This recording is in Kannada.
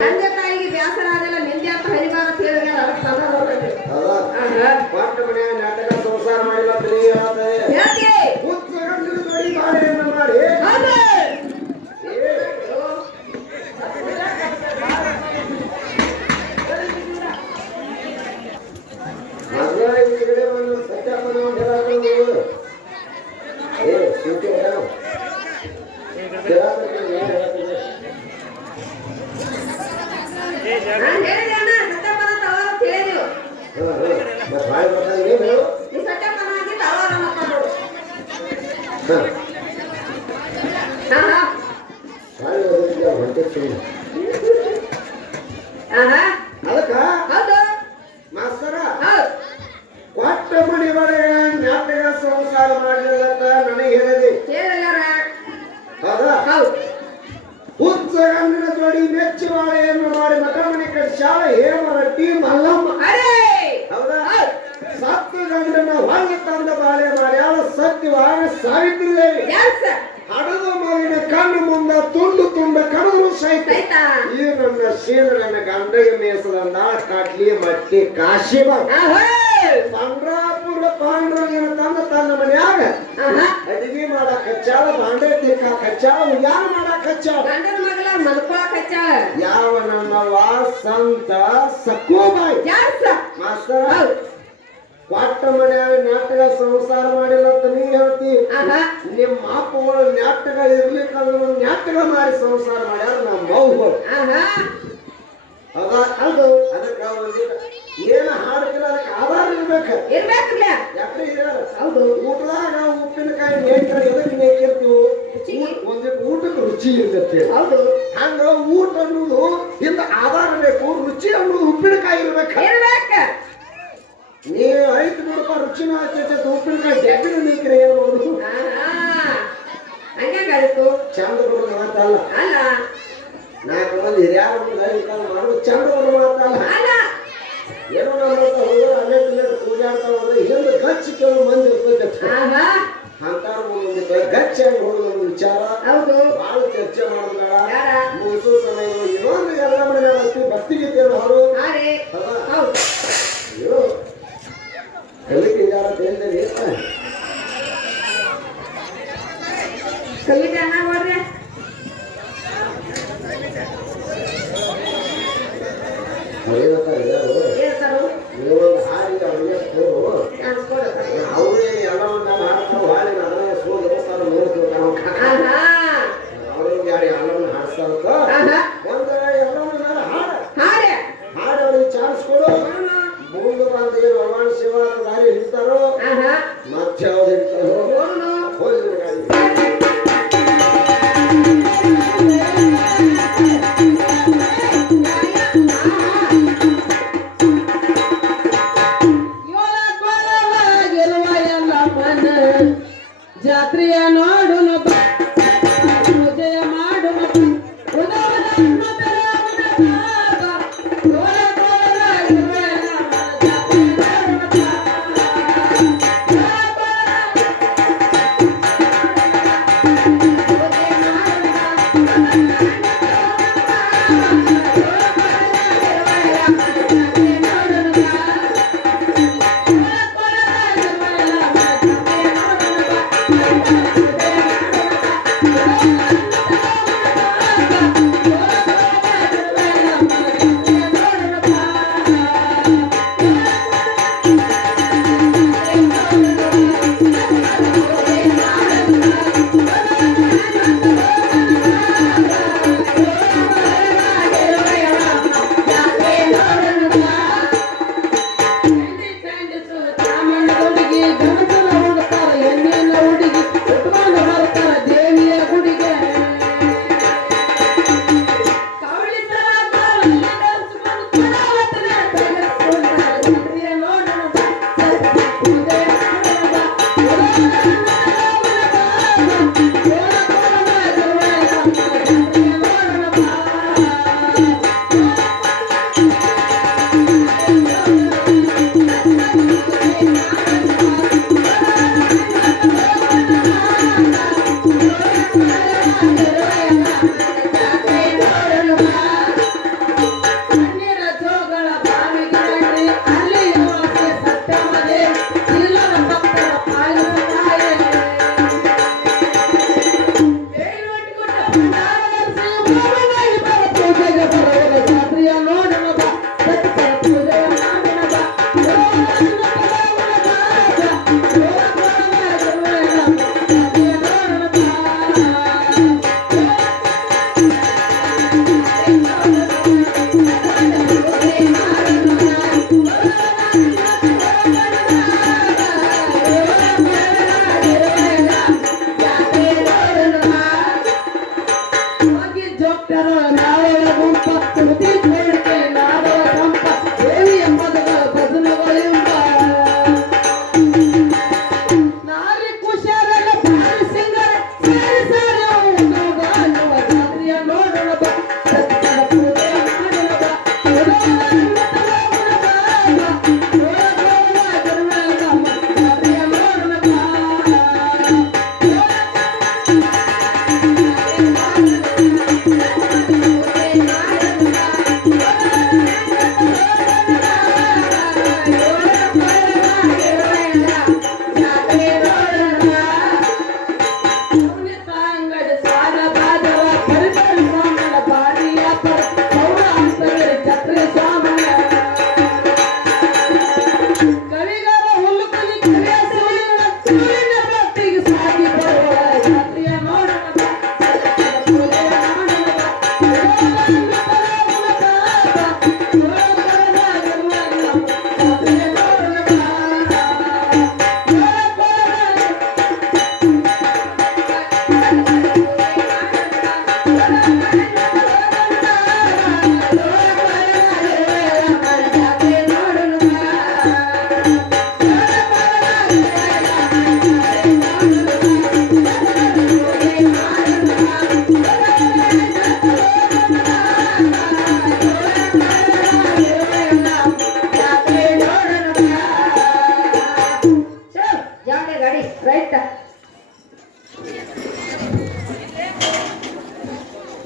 ತಂದೆ ತಾಯಿಗೆ ಬ್ಯಾಸರ ಆಗಲ್ಲ ನಿಂದೆ ಅಂತ ಹರಿಬಾರ ಅಂತ ಹೇಳಿದ್ರೆ ಅದಕ್ಕೆ ತಂದ ಹೋಗ್ತದೆ. ಪಾಠ ಮನೆಯ ನಾಟಕ ಸಂಸಾರ ಮಾಡಿಲ್ಲ ತಲೆ ಯಾಕೆ ಉತ್ಸವಗಳು ಬಡಿ ಬಾಳೆಯನ್ನು ಮಾಡಿ ಅದಕ್ಕ ಮಾಸ್ತರ ಕೊಟ್ಟ ಮನೆ ಒಳಗೆ ನಾಟಕ ಸಂಸಾರ ಮಾಡಲಿಲ್ಲಂತ ನನಗೆ ಹೇಳಿದೆ. ಹೌದಾ? ಉತ್ಸವನ ಜೋಡಿ ಮೆಚ್ಚುವಾಳೆಯನ್ನು ಮಾಡಿ ಮಠ ಮನೆ ಕಟ್ಸಾಳ ಹೇಮರಟ್ಟಿ ಮಲ್ಲಮ್ಮ. ಹೌದಾ? ಸತ್ತು ಗಂಡನ ಹೊಂಗ ತಂದ ಬಾಳೆ ಮಾಡ್ಯಾಳ ಸತ್ಯವಾಗ ಸಾವಿತ್ರಿ ದೇವಿ. ಹಡದು ಮಗಿನ ಕಣ್ಣು ಮುಂದ ತುಂಡು ತುಂಬ ಕಡದ್ರು ಸಹಿತ ಈ ನನ್ನ ಶೀಲನ ಗಂಡಗೆ ಮೇಸದಂದ ಕಡ್ಲಿ ಮಟ್ಟಿ ಕಾಶಿಬ ಪಂಡ್ರಾಪುರ ಪಾಂಡ್ರಂಗನ ತಂದ ತನ್ನ ಮನ್ಯಾಗ ಅಡಿಗೆ ಮಾಡಕ್ ಹಚ್ಚಾಳ ಬಾಂಡೆ ತಿಕ್ಕಾಕ ಹಚ್ಚಾಳ ಯಾರ ಮಾಡಕ್ ಹಚ್ಚಾಳ ಯಾವ ನನ್ನವ ಸಂತ ಸಕ್ಕೋಬಾಯಿ ಮಾಸ್ತರ ಕೊಟ್ಟ ಮನ್ಯಾಗ ನಾಟಕ ಸಂಸಾರ ಮಾಡಿಲ್ಲ ಅಂತ ನೀ ಹೇಳ್ತಿ. ನಿಮ್ಮ ಅಪ್ಪಗಳು ನಾಟಕ ಇರ್ಲಿಕ್ಕಂದ್ರೆ ಒಂದು ನಾಟಕ ಮಾಡಿ ಸಂಸಾರ ಮಾಡ್ಯಾರ ನಮ್ಮ ಮೌಗಳು. ಹೌದು ಅದಕ್ಕೆ ಏನ ಹಾಡ್ತಿಲ್ಲ ಅದಕ್ಕೆ ಆಧಾರ ಇರ್ಬೇಕ. ಯಾಕ್ರೆ ಹೌದು ಊಟದಾಗ ಉಪ್ಪಿನಕಾಯಿ ನೇಂಕರ ಎದಕ್ಕೆ ನೇಕಿರ್ತೀವಿ ಒಂದಿಟ್ಟು ಊಟಕ್ಕೆ ರುಚಿ ಇರ್ತೈತಿ. ಹೌದು ಹಂಗ ಊಟ ಅನ್ನೋದು ಇಂದ ಆಧಾರ ಬೇಕು. ರುಚಿ ಅನ್ನೋದು ಉಪ್ಪಿನಕಾಯಿ ಇರ್ಬೇಕ. ನೀವು ಐದು ನೋಡಪ್ಪ ರುಚಿನ ಆಗ್ತೈತೆ ಉಪ್ಪಿನಕಾಯಿ ಡೆಬ್ಬಿನ ನೀಕ್ರೆ ಏನ್ ಮಾಡೋದು ಚಂದ ಬರೋ ಮಾತಲ್ಲ. ನಾಲ್ಕು ಮಂದಿ ಹಿರಿಯಾರ ಮಾಡೋದು ಚಂದ ಬರೋ ಮಾತಲ್ಲ. ಏನೋ ನಮ್ಮ ಹೋಗೋರು ಅಲ್ಲೇ ಪೂಜಾಡ್ತಾವ ಅಂದ್ರೆ ಹಿಂದೆ ಗಚ್ಚಿ ಕೆಲವು ಮಂದಿ ಇರ್ತೈತೆ ಅಂತಾರ ಗಚ್ಚಿ ಆಗಿ ಹೋಗೋದು ವಿಚಾರ ಬಹಳ ಚರ್ಚೆ ಮಾಡೋದ ಮುಗಿಸೋ ಸಮಯ ಇನ್ನೊಂದು ಎಲ್ಲ ಮನೆ ಭಕ್ತಿಗೀತೆ ಅವರು ಕಲಿಕೆ ಯಾರ ಬೇರೆ ಕಲಿಕೆ ಅನ್ನ ಮಾಡ್ರಿ ಹಾಡಿ ಅವ್ರೇ ಎಲ್ಲವನ್ನ ಹಾಡ್ತಾವ ಹಾಡಿ ಅದನ್ನ ಸೋದ ನೋಡ್ತೀವಿ ಅವ್ರಿಗೆ ಯಾರು ಎಲ್ಲವನ್ನ ಹಾಡ್ತಾರ ಒಂದ ಎಲ್ಲವನ್ನ ಹಾಡಿ ಅವ್ರಿಗೆ ಚಾನ್ಸ್ ಕೊಡು. ಮುಂದೆ ಬಂದ ಏನು ಭಗವಾನ್ ಶಿವ ದಾರಿ ಹಿಡಿತಾರೋ ಮತ್ತೆ ಯಾವ್ದು ಹಿಡಿತಾರೋ ಹೋಗಿ ಜಾತ್ರೆಯ ನೋಡು ಜಯ ಮಾಡು